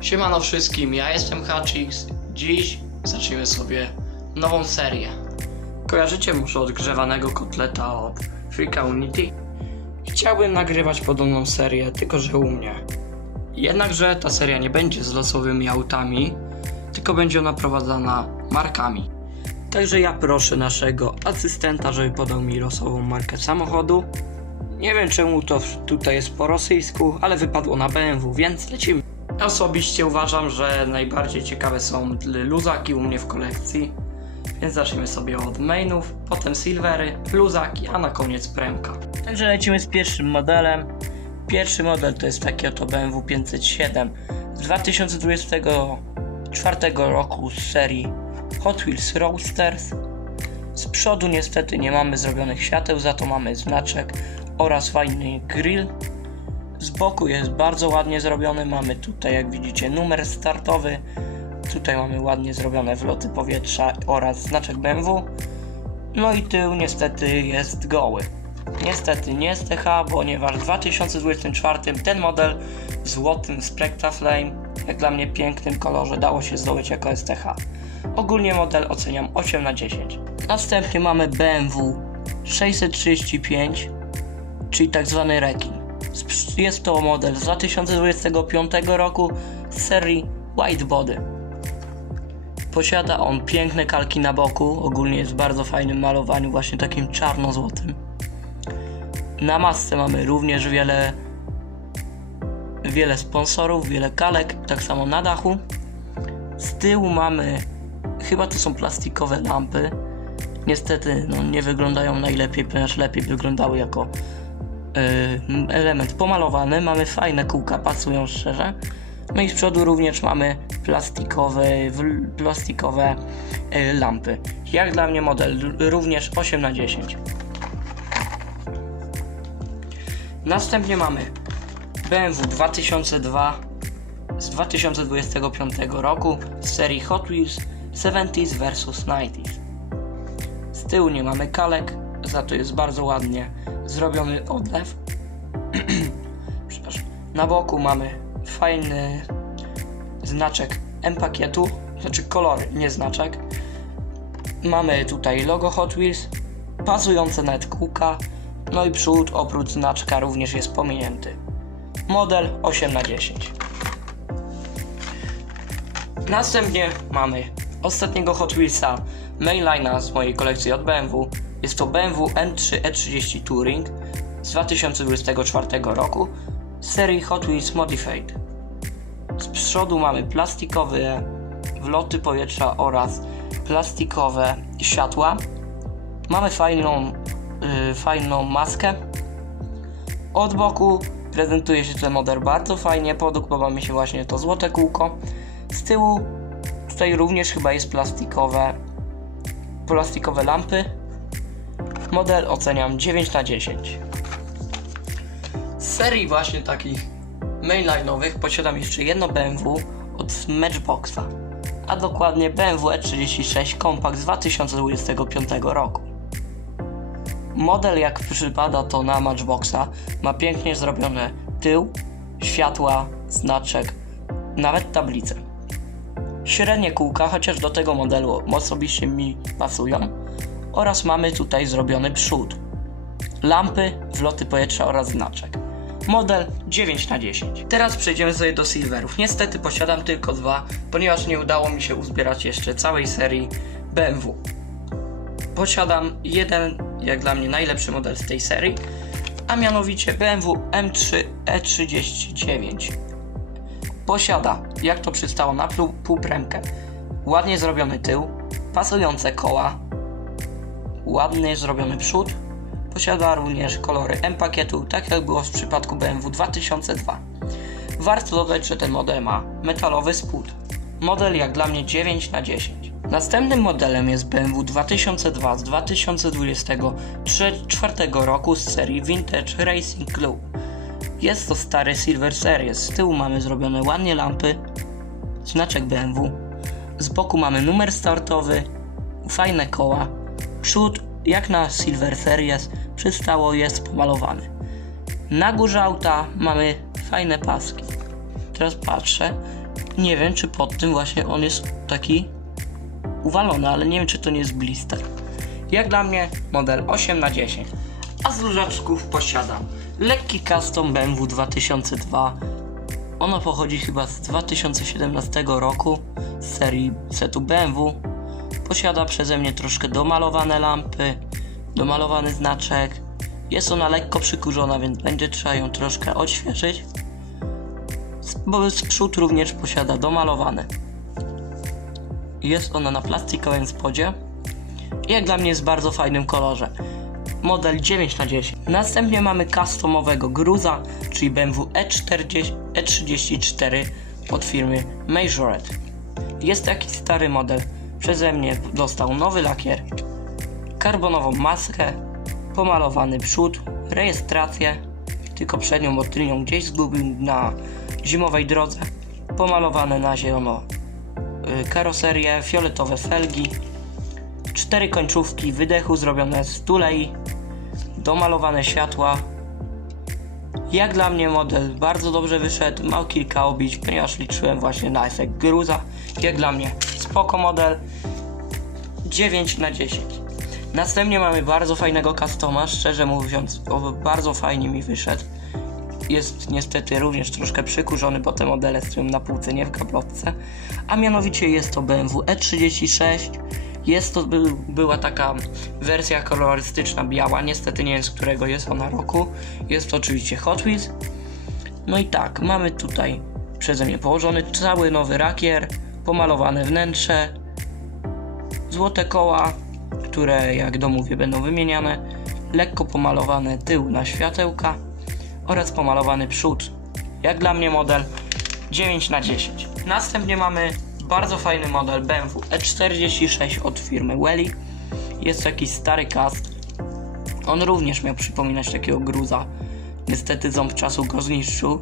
Siemano wszystkim, ja jestem Hatrix. Dziś zaczniemy sobie nową serię. Kojarzycie może odgrzewanego kotleta od Freaka Unity? Chciałbym nagrywać podobną serię, tylko że u mnie. Jednakże ta seria nie będzie z losowymi autami, tylko będzie ona prowadzona markami. Także ja proszę naszego asystenta, żeby podał mi losową markę samochodu. Nie wiem czemu to tutaj jest po rosyjsku, ale wypadło na BMW, więc lecimy. Osobiście uważam, że najbardziej ciekawe są luzaki u mnie w kolekcji. Więc zaczniemy sobie od mainów, potem silvery, luzaki, a na koniec premka. Także lecimy z pierwszym modelem. Pierwszy model to jest taki oto BMW 507 z 2024 roku z serii Hot Wheels Roadsters. Z przodu niestety nie mamy zrobionych świateł, za to mamy znaczek oraz fajny grill. Z boku jest bardzo ładnie zrobiony. Mamy tutaj, jak widzicie, numer startowy. Tutaj mamy ładnie zrobione wloty powietrza oraz znaczek BMW. No i tył niestety jest goły. Niestety nie z TH, ponieważ w 2024 ten model w złotym Spectra Flame, jak dla mnie pięknym kolorze, dało się zdobyć jako STH. Ogólnie model oceniam 8 na 10. Następnie mamy BMW 635, czyli tak zwany Rekin. Jest to model z 2025 roku z serii White Body. Posiada on piękne kalki na boku, ogólnie jest w bardzo fajnym malowaniu, właśnie takim czarno-złotym. Na masce mamy również wiele, wiele sponsorów, wiele kalek, tak samo na dachu. Z tyłu mamy, chyba to są plastikowe lampy. Niestety no, nie wyglądają najlepiej, ponieważ lepiej wyglądały jako element pomalowany. Mamy fajne kółka, pasują szczerze. No i z przodu również mamy plastikowe, plastikowe y, lampy. Jak dla mnie model również 8 na 10. Następnie mamy BMW 2002 z 2025 roku z serii Hot Wheels 70s vs 90s. Z tyłu nie mamy kalek, za to jest bardzo ładnie zrobiony odlew. Przepraszam. Na boku mamy fajny znaczek M-pakietu, znaczy kolory, nie znaczek. Mamy tutaj logo Hot Wheels, pasujące nawet kółka, no i przód oprócz znaczka również jest pominięty. Model 8 na 10 Następnie mamy ostatniego Hot Wheelsa Mainline'a z mojej kolekcji od BMW. Jest to BMW M3 E30 Touring z 2024 roku z serii Hot Wheels Modified. Z przodu mamy plastikowe wloty powietrza oraz plastikowe światła. Mamy fajną, yy, fajną maskę. Od boku prezentuje się ten model bardzo fajnie, podoba mi się właśnie to złote kółko. Z tyłu tutaj również chyba jest plastikowe plastikowe lampy. Model oceniam 9 na 10. Z serii właśnie takich mainline'owych posiadam jeszcze jedno BMW od Matchboxa, a dokładnie BMW E36 Compact z 2025 roku. Model jak przypada to na Matchboxa ma pięknie zrobione tył, światła, znaczek, nawet tablicę. Średnie kółka, chociaż do tego modelu osobiście mi pasują. Oraz mamy tutaj zrobiony przód. Lampy, wloty powietrza oraz znaczek. Model 9 na 10. Teraz przejdziemy sobie do silverów. Niestety posiadam tylko dwa, ponieważ nie udało mi się uzbierać jeszcze całej serii BMW. Posiadam jeden, jak dla mnie najlepszy model z tej serii, a mianowicie BMW M3 E39 posiada, jak to przystało na pół- półpremkę, ładnie zrobiony tył, pasujące koła, ładnie zrobiony przód, posiada również kolory M-pakietu, tak jak było w przypadku BMW 2002. Warto dodać, że ten model ma metalowy spód. Model jak dla mnie 9 na 10. Następnym modelem jest BMW 2002 z 2024 roku z serii Vintage Racing Club. Jest to stary Silver Series. Z tyłu mamy zrobione ładnie lampy, znaczek BMW. Z boku mamy numer startowy, fajne koła. Przód, jak na Silver Series, przystało jest pomalowany. Na górze auta mamy fajne paski. teraz patrzę. Nie wiem, czy pod tym właśnie on jest taki uwalony, ale nie wiem, czy to nie jest blister. Jak dla mnie model 8 na 10 A z różaczków posiadam lekki custom BMW 2002. Ono pochodzi chyba z 2017 roku z serii setu BMW. Posiada przeze mnie troszkę domalowane lampy, domalowany znaczek. Jest ona lekko przykurzona, więc będzie trzeba ją troszkę odświeżyć. Bo z przód również posiada domalowany. Jest ona na plastikowym spodzie. I jak dla mnie jest w bardzo fajnym kolorze. Model 9 na 10. Następnie mamy customowego gruza, czyli BMW E40, E34 od firmy Majorette. Jest taki stary model. Przeze mnie dostał nowy lakier, karbonową maskę, pomalowany przód, rejestrację, tylko przednią, bo tylnią gdzieś zgubił na zimowej drodze, pomalowane na zielono y, karoserię, fioletowe felgi, cztery końcówki wydechu zrobione z tulei, domalowane światła. Jak dla mnie model bardzo dobrze wyszedł, miał kilka obić, ponieważ liczyłem właśnie na efekt gruza. Jak dla mnie spoko model, 9 na 10. Następnie mamy bardzo fajnego customa, szczerze mówiąc, bardzo fajnie mi wyszedł. Jest niestety również troszkę przykurzony, bo te modele stoją na półce, nie w gablotce. A mianowicie jest to BMW E36. Jest to, by, była taka wersja kolorystyczna biała, niestety nie wiem z którego jest ona roku. Jest to oczywiście Hot Wheels. No i tak, mamy tutaj przeze mnie położony cały nowy rakier, pomalowane wnętrze, złote koła, które jak domówię będą wymieniane, lekko pomalowany tył na światełka oraz pomalowany przód. Jak dla mnie model 9 na 10. Następnie mamy bardzo fajny model BMW E46 od firmy Welly. Jest to jakiś stary cast. On również miał przypominać takiego gruza. Niestety ząb czasu go zniszczył.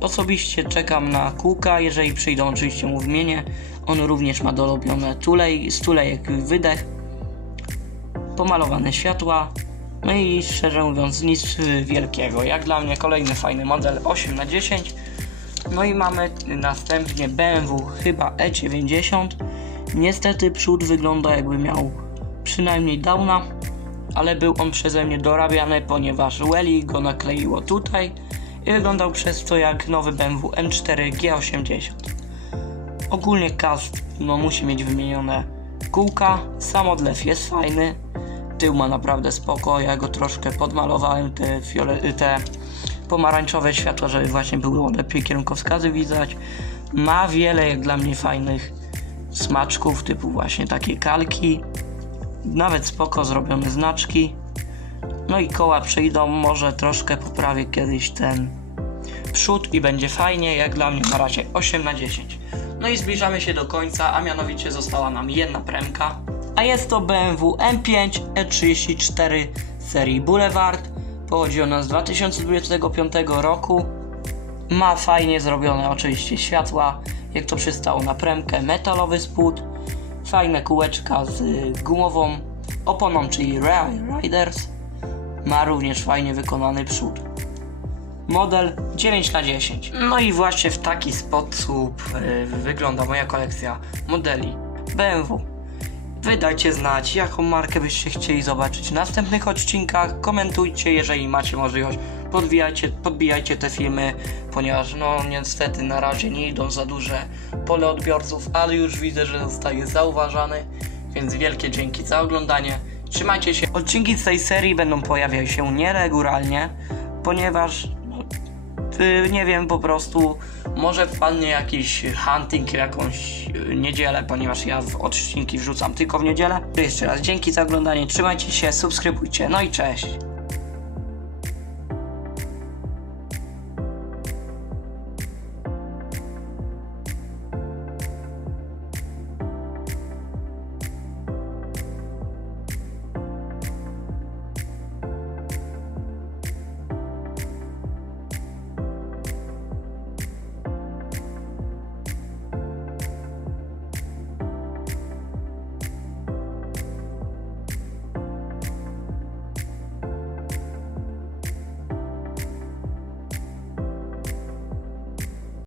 Osobiście czekam na kółka, jeżeli przyjdą oczywiście mu wymienię. On również ma dorobione tulej, z tulejek wydech, pomalowane światła, no i szczerze mówiąc nic wielkiego. Jak dla mnie kolejny fajny model 8 na 10 No i mamy następnie BMW chyba E90. Niestety przód wygląda jakby miał przynajmniej downa, ale był on przeze mnie dorabiany, ponieważ Welly go nakleiło tutaj i wyglądał przez to jak nowy BMW M4 G80. Ogólnie cast no, musi mieć wymienione kółka, sam odlew jest fajny, tył ma naprawdę spoko, ja go troszkę podmalowałem, te, fiole, te pomarańczowe światła, żeby właśnie było lepiej kierunkowskazy widać. Ma wiele jak dla mnie fajnych smaczków, typu właśnie takie kalki, nawet spoko zrobione znaczki. No i koła przyjdą, może troszkę poprawię kiedyś ten przód i będzie fajnie, jak dla mnie na razie 8 na 10. No i zbliżamy się do końca, a mianowicie została nam jedna premka, a jest to BMW M5 E34 serii Boulevard. Pochodzi ona z 2025 roku. Ma fajnie zrobione oczywiście światła, jak to przystało na premkę, metalowy spód, fajne kółeczka z gumową oponą, czyli Riders. Ma również fajnie wykonany przód model 9 na 10 No i właśnie w taki sposób y, wygląda moja kolekcja modeli BMW. Wy dajcie znać, jaką markę byście chcieli zobaczyć w następnych odcinkach. Komentujcie, jeżeli macie możliwość. Podbijajcie, podbijajcie te filmy, ponieważ no niestety na razie nie idą za duże pole odbiorców, ale już widzę, że zostaje zauważany. Więc wielkie dzięki za oglądanie. Trzymajcie się. Odcinki z tej serii będą pojawiać się nieregularnie, ponieważ no, y, nie wiem, po prostu może wpadnie jakiś hunting jakąś y, niedzielę, ponieważ ja w odcinki wrzucam tylko w niedzielę. Jeszcze raz dzięki za oglądanie, trzymajcie się, subskrybujcie, no i cześć!